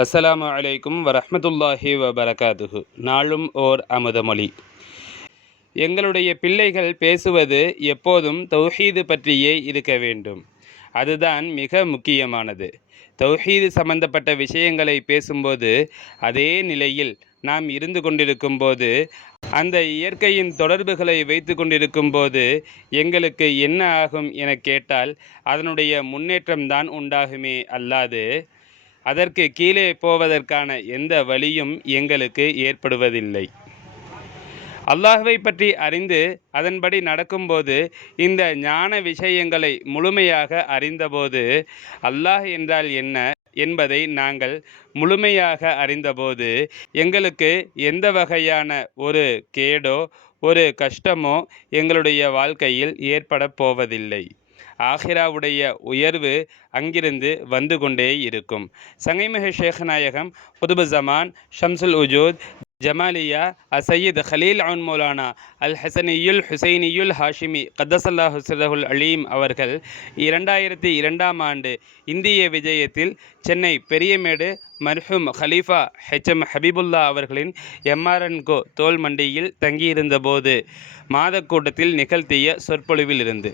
அஸ்ஸலாமு அலைக்கும் வரஹ்மத்துல்லாஹி வபரகாத்துஹு. நாளும் ஓர் அமுதமொழி. எங்களுடைய பிள்ளைகள் பேசுவது எப்போதும் தௌஹீது பற்றியே இருக்க வேண்டும். அதுதான் மிக முக்கியமானது. தௌஹீது சம்பந்தப்பட்ட விஷயங்களை பேசும்போது அதே நிலையில் நாம் இருந்து கொண்டிருக்கும்போது, அந்த இயற்கையின் தொடர்புகளை வைத்து கொண்டிருக்கும்போது எங்களுக்கு என்ன ஆகும் என கேட்டால், அதனுடைய முன்னேற்றம்தான் உண்டாகுமே அல்லாது அதற்கு கீழே போவதற்கான எந்த வழியும் எங்களுக்கு ஏற்படுவதில்லை. அல்லாஹ்வை பற்றி அறிந்து அதன்படி நடக்கும்போது, இந்த ஞான விஷயங்களை முழுமையாக அறிந்தபோது, அல்லாஹ் என்றால் என்ன என்பதை நாங்கள் முழுமையாக அறிந்தபோது, எங்களுக்கு எந்த வகையான ஒரு கேடோ ஒரு கஷ்டமோ எங்களுடைய வாழ்க்கையில் ஏற்பட போவதில்லை. ஆஹிராவுடைய உயர்வு அங்கிருந்து வந்து கொண்டே இருக்கும். சங்கைமிகு ஷேக் நாயகம் குதுபு ஜமான் ஷம்சுல் உஜூத் ஜமாலியா அசையீத் ஹலீல் அவுன் மௌலானா அல் ஹசனியுல் ஹுசைனியுல் ஹாஷிமி கத்தசல்லாஹு சிரஹுல் அலீம் அவர்கள் 2002ஆம் ஆண்டு இந்திய விஜயத்தில் சென்னை பெரியமேடு மர்ஹூம் ஹலீஃபா ஹெச்எம் ஹபீபுல்லா அவர்களின் எம்ஆர்என்கோ தோல் மண்டியில் தங்கியிருந்த போது மாத கூட்டத்தில் நிகழ்த்திய சொற்பொழிவில் இருந்து